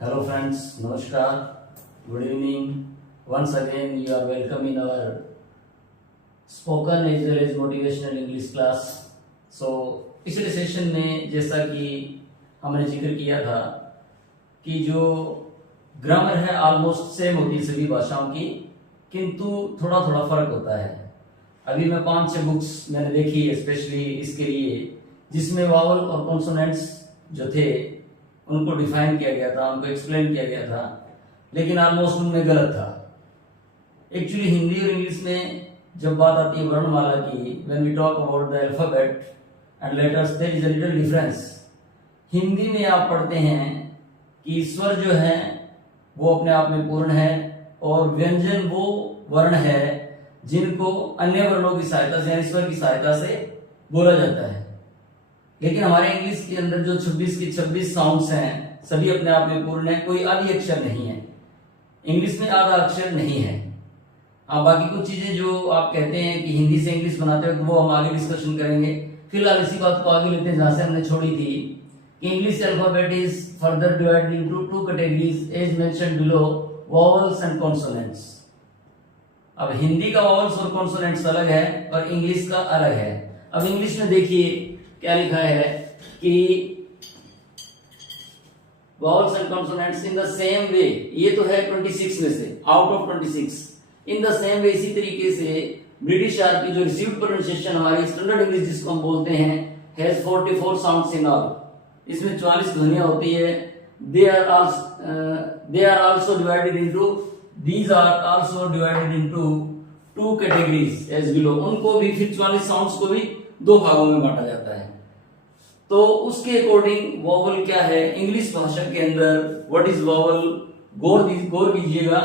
Hello friends, Namaskar, good evening. Once again you are welcome in our spoken as well as motivational English class. So पिछले session में जैसा कि हमने जिक्र किया था कि जो ग्रामर है ऑलमोस्ट सेम होती है सभी भाषाओं की, किंतु थोड़ा थोड़ा फर्क होता है। अभी मैं 5-6 बुक्स मैंने देखी है स्पेशली इसके लिए, जिसमें वावल और कॉन्सोनेंट्स जो थे उनको डिफाइन किया गया था, उनको एक्सप्लेन किया गया था, लेकिन ऑलमोस्ट उनमें गलत था। एक्चुअली हिंदी और इंग्लिश में जब बात आती है वर्णमाला की, when we talk about the alphabet and letters, there is a little difference. Hindi में आप पढ़ते हैं कि स्वर जो है वो अपने आप में पूर्ण है और व्यंजन वो वर्ण है जिनको अन्य वर्णों की सहायता से यानी स्वर की सहायता से बोला जाता है। लेकिन हमारे इंग्लिश के अंदर जो 26 की 26 साउंड्स हैं सभी अपने आप में पूर्ण है, कोई आदि अक्षर नहीं है। इंग्लिश में आधा अक्षर नहीं है। हाँ, बाकी कुछ चीजें जो आप कहते हैं कि हिंदी से इंग्लिश बनाते हैं वो हम आगे डिस्कशन करेंगे। फिलहाल इसी बात को आगे लेते हैं जहां से हमने छोड़ी थी कि English alphabet is further divided into 2 categories as mentioned below, vowels and consonants. अब हिंदी का वॉवल्स और कॉन्सोनेंट्स अलग है और इंग्लिश का अलग है। अब इंग्लिश में देखिए क्या लिखा है कि vowels and consonants in the same way, ये तो है 26 में से out of 26। In the same way, इसी तरीके से ब्रिटिश आर की जो रिसीव्ड प्रोनाउंसिएशन हमारी स्टैंडर्ड इंग्लिश जिसको हम बोलते हैं हैज 44 साउंड्स इन ऑल। इसमें 44 ध्वनियां होती है। They are also divided into, these are also divided into 2 categories as below. उनको भी फिर 44 साउंड्स को भी 2 भागों में बांटा जाता है। तो उसके अकॉर्डिंग वॉवल क्या है इंग्लिश भाषा के अंदर, व्हाट इज वॉवल, गौर कीजिएगा।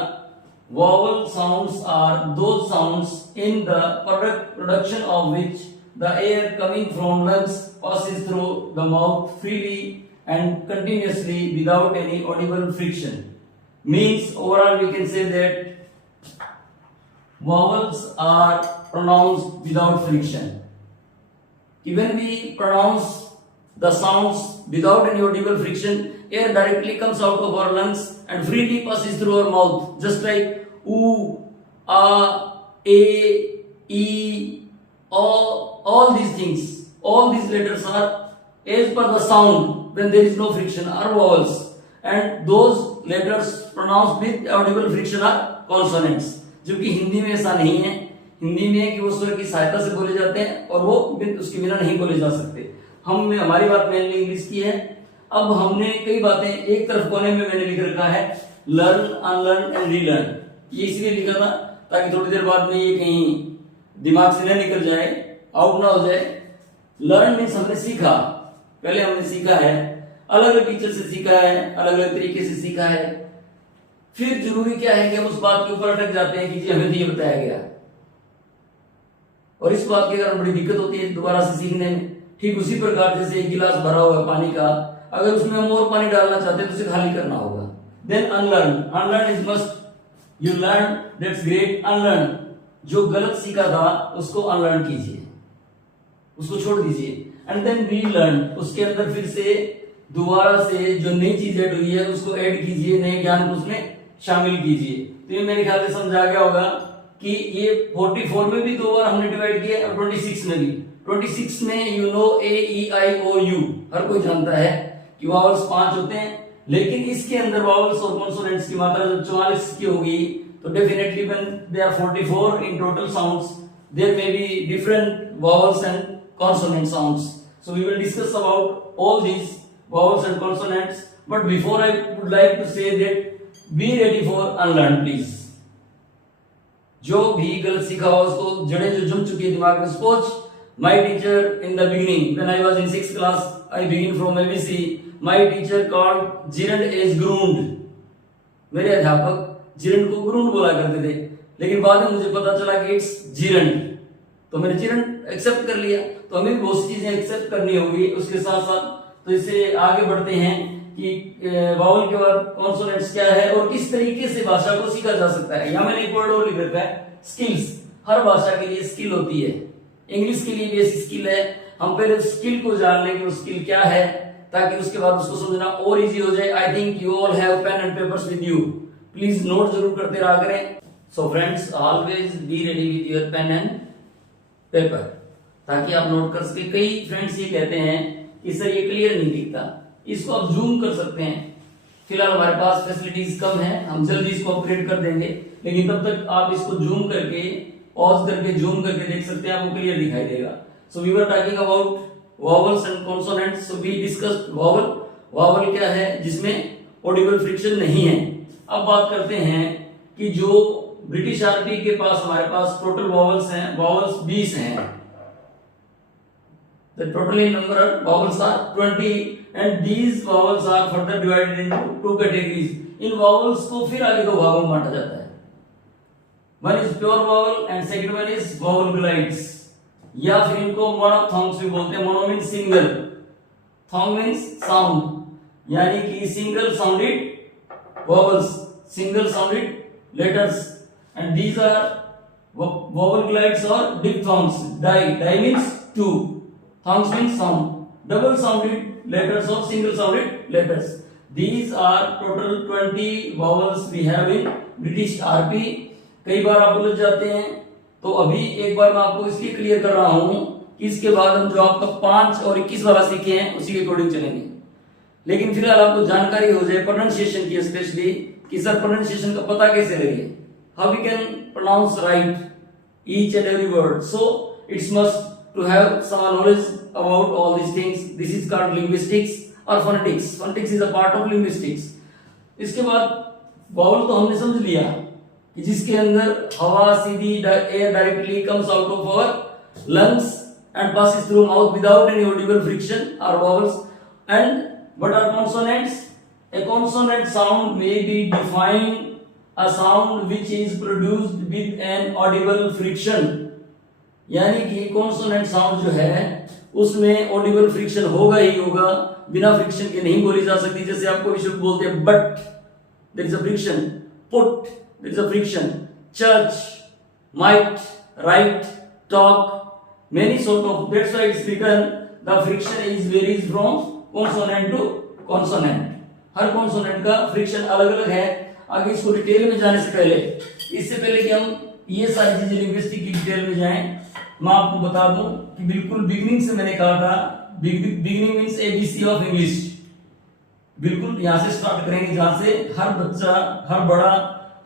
Vowel sounds are those sounds in the production of which the air coming from lungs passes through the mouth freely and continuously without any audible friction. Means overall we can say that vowels are pronounced without friction. When we pronounce the sounds without any audible friction, air directly comes out of our lungs and freely passes through our mouth, just like oo, a, e, o, all these things. All these letters are as per the sound when there is no friction are vowels, and those letters pronounced with audible friction are consonants. जो कि हिंदी में ऐसा नहीं है। हिंदी में है कि वो स्वर की सहायता से बोले जाते हैं और वो उसके बिना नहीं बोले जा सकते। हमारी बात मेनली इंग्लिश की है। अब हमने कई बातें, एक तरफ कोने में मैंने लिख रखा है लर्न, अनलर्न एंड रीलर्न। ये इसलिए लिखा था ताकि थोड़ी देर बाद में ये कहीं दिमाग से न निकल जाए, आउट ना हो जाए। लर्न मीन्स हमने सीखा, पहले हमने सीखा है, अलग अलग टीचर से सीखा है, अलग अलग तरीके से सीखा है। फिर जरूरी क्या है कि हम उस बात के ऊपर अटक जाते हैं कि जी हमें तो ये बताया गया, और इस बात के कारण बड़ी दिक्कत होती है दोबारा से सीखने में। ठीक उसी प्रकार जैसे एक गिलास भरा हुआ है पानी का, अगर उसमें हम और पानी डालना चाहते हैं तो उसे खाली करना होगा। Then unlearn, unlearn is must, you learn, that's great. Unlearn, जो गलत सीखा था उसको अनलर्न कीजिए, उसको छोड़ दीजिए। एंड देन रीलर्न, उसके अंदर फिर से दोबारा से जो नई चीज ऐड हुई है उसको ऐड कीजिए, नए ज्ञान को उसमें शामिल कीजिए। तो ये मेरे ख्याल से समझा गया होगा कि ये 44 में भी 2 बार हमने डिवाइड किया और 26 में भी। 26 में you know A, E, I, O, U, हर कोई जानता है कि वावल्स 5 होते हैं, लेकिन इसके अंदर वावल्स और कॉन्सोनेंट्स की मात्रा जब 44 की होगी तो definitely when they are 44 in total sounds, there may be different vowels and consonant sounds. So we will discuss about all these vowels and consonants. But before I would like to say that be ready for unlearn please. जो भी गलत सीखा हो उसको जड़ें जो जम चुकी है दिमाग में। Suppose my teacher in the beginning when I was in 6th class, I begin from ABC. My teacher called gerund as grund. मेरे अध्यापक जिरंड को ग्रूंड बोला करते थे, लेकिन बाद में मुझे पता चला कि इट्स जिरंड, तो मैंने जिरंड एक्सेप्ट कर लिया। तो हमें बहुत सी चीजें एक्सेप्ट करनी होगी उसके साथ साथ। तो इससे आगे बढ़ते हैं कि वावल के बाद कॉन्सोनेंट्स क्या है और किस तरीके से भाषा को सीखा जा सकता है। यहाँ मैंने एक वर्ड और लिख रखा है स्किल्स। हर भाषा के लिए स्किल होती है, इंग्लिश के लिए भी ऐसी स्किल है। हम पहले स्किल को जान लेंगे, वो स्किल क्या है, ताकि उसके बाद उसको समझना और इजी हो जाए। I think you all have pen and papers with you, please note जरूर करते रहा करें। So friends, always be ready with your pen and paper, ताकि आप नोट कर सके। कई फ्रेंड्स ये कहते हैं कि सर ये क्लियर नहीं दिखता, इसको आप जूम कर सकते हैं। फिलहाल हमारे पास फैसिलिटीज कम है, हम जल्दी इसको अपग्रेड कर देंगे, लेकिन तब तक आप इसको जूम करके, पॉज करके, जूम करके देख सकते हैं, आपको क्लियर दिखाई देगा। So we were talking about vowels and consonants. So we discussed vowel. Vowel क्या है? जिसमें ऑडिबल फ्रिक्शन नहीं है। अब बात करते हैं कि जो ब्रिटिश आरबी के पास हमारे पास टोटल वॉवल्स हैं, वॉवल्स 20 हैं। The total in number of vowels are 20 and these vowels are further divided into two categories. In vowels को फिर आगे दो भागों में बांटा जाता है। One is pure vowel and second one is vowel glides, या फिर इनको monophthongs भी बोलते हैं। mono means single, thong means sound, यानी कि single sounded vowels, single sounded letters, and these are vowel glides or diphthongs. Di means two, thongs means sound, double sounded letters or single sounded letters. These are total 20 vowels we have in British RP. कई बार आप उलझ जाते हैं, तो अभी एक बार मैं आपको इसलिए क्लियर कर रहा हूं कि इसके बाद हम जो आपका 5 और 21 वाला सीखे हैं उसी के अकॉर्डिंग चलेंगे। लेकिन फिलहाल आपको जानकारी हो जाए प्रोनाउंसिएशन की, स्पेशली कि सर प्रोनाउंसिएशन का पता कैसे लगे, how we can pronounce right each and every word. So it's must to have some knowledge about all these things. This is called linguistics or phonetics. Phonetics is a part of linguistics. इसके बाद vowel तो हमने समझ लिया कि जिसके अंदर हवा सीधी air directly comes out of our lungs and passes through mouth without any audible friction are vowels. And what are consonants? A consonant sound may be defined a sound which is produced with an audible friction. यानी कि consonant sound जो है उसमें Audible friction होगा ही होगा, बिना friction के नहीं बोली जा सकती। जैसे आपको विशुद्ध बोलते हैं but, there is a friction, put, there is a friction, church, might, right, talk, many sort of, that's why it's written the friction is varies from consonant to consonant. हर कॉन्सोनेंट का फ्रिक्शन अलग अलग है। आगे इसको detail में जाने से पहले, इससे पहले कि हम ये सारी चीजें लिंग्विस्टिक की डिटेल में जाएं, मैं आपको बता दूं कि बिल्कुल बिगिनिंग से मैंने कहा था, beginning means ABC of English. बिल्कुल यहां से स्टार्ट करेंगे जहां से हर बच्चा, हर बड़ा,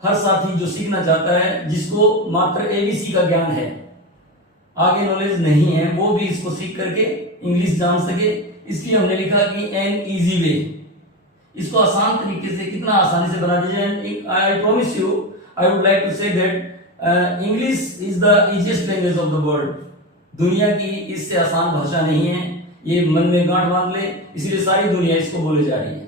हर साथी जो सीखना चाहता है, जिसको मात्र एबीसी का ज्ञान है, आगे नॉलेज नहीं है, वो भी इसको सीख करके इंग्लिश जान सके। इसलिए हमने लिखा कि एन इजी वे, इसको आसान तरीके से कितना आसानी से बना दीजिए। I promise you, I would like to say that English is the easiest language of the world. दुनिया की इससे आसान भाषा नहीं है, ये मन में गांठ बांध ले, इसलिए सारी दुनिया इसको बोले जा रही है।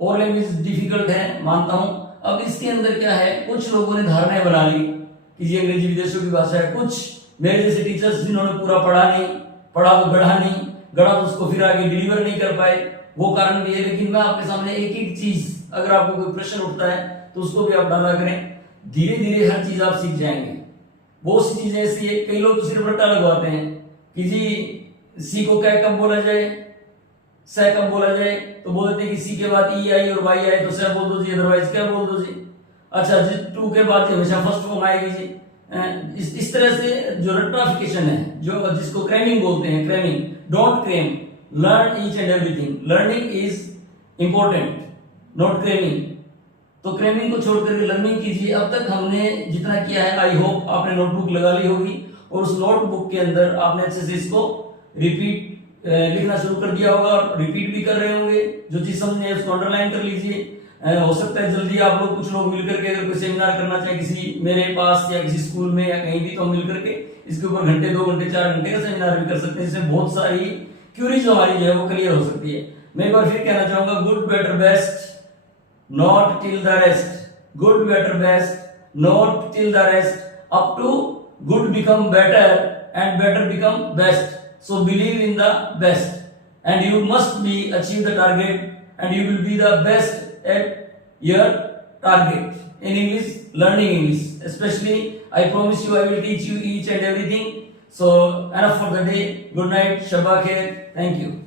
और लैंग्वेज डिफिकल्ट है, मानता हूं। अब इसके अंदर क्या है, कुछ लोगों ने धारणाएं बना ली कि ये अंग्रेजी विदेशों की भाषा है। कुछ मेरे जैसे टीचर्स जिन्होंने पूरा पढ़ा नहीं, पढ़ा तो गढ़ा नहीं, गढ़ा तो उसको फिर आगे डिलीवर नहीं कर पाए, वो कारण भी है। लेकिन मैं आपके सामने एक एक चीज, अगर आपको कोई प्रश्न उठता है तो उसको भी आप डाला करें। धीरे धीरे हर चीज आप सीख जाएंगे। बहुत सी चीजें ऐसी है, कई लोग तो सिर्फ रट्टा लगवाते हैं कि जी सी को क्या कब बोला जाए, स कब बोला जाए, तो बोल देते हैं कि सी के बाद ई आई और वाई आए तो स बोल दो जी, अदरवाइज क्या बोल दो जी। अच्छा जी, टू के बाद हमेशा फर्स्ट फॉर्म आएगी जी। इस तरह से जो रट्टाफिकेशन है, जो जिसको क्रैमिंग बोलते हैं, cramming, don't cram, learn each and everything. Learning is important, not cramming. तो क्रैमिंग को छोड़ करके लर्निंग कीजिए। अब तक हमने जितना किया है, आई होप आपने नोटबुक लगा ली होगी और उस नोटबुक के अंदर आपने अच्छे से इसको रिपीट लिखना शुरू कर दिया होगा और रिपीट भी कर रहे होंगे। जो चीज समझ नहीं उसको अंडरलाइन कर लीजिए। हो सकता है जल्दी आप लोग, कुछ लोग मिलकर के अगर कोई सेमिनार करना चाहे किसी मेरे पास या किसी स्कूल में या कहीं भी, तो हम मिलकर के इसके ऊपर घंटे, 2 घंटे, 4 घंटे का सेमिनार भी कर सकते हैं, जिसमें बहुत सारी क्यूरीज हमारी जो है वो क्लियर हो सकती है। मैं एक बार फिर कहना चाहूंगा, good better best, not till the rest, good better best, not till the rest, up to good become better and better become best. So believe in the best and you must be achieve the target and you will be the best at your target. In English, learning English, especially I promise you I will teach you each and everything. So enough for the day. Good night, Shabba khair. Thank you.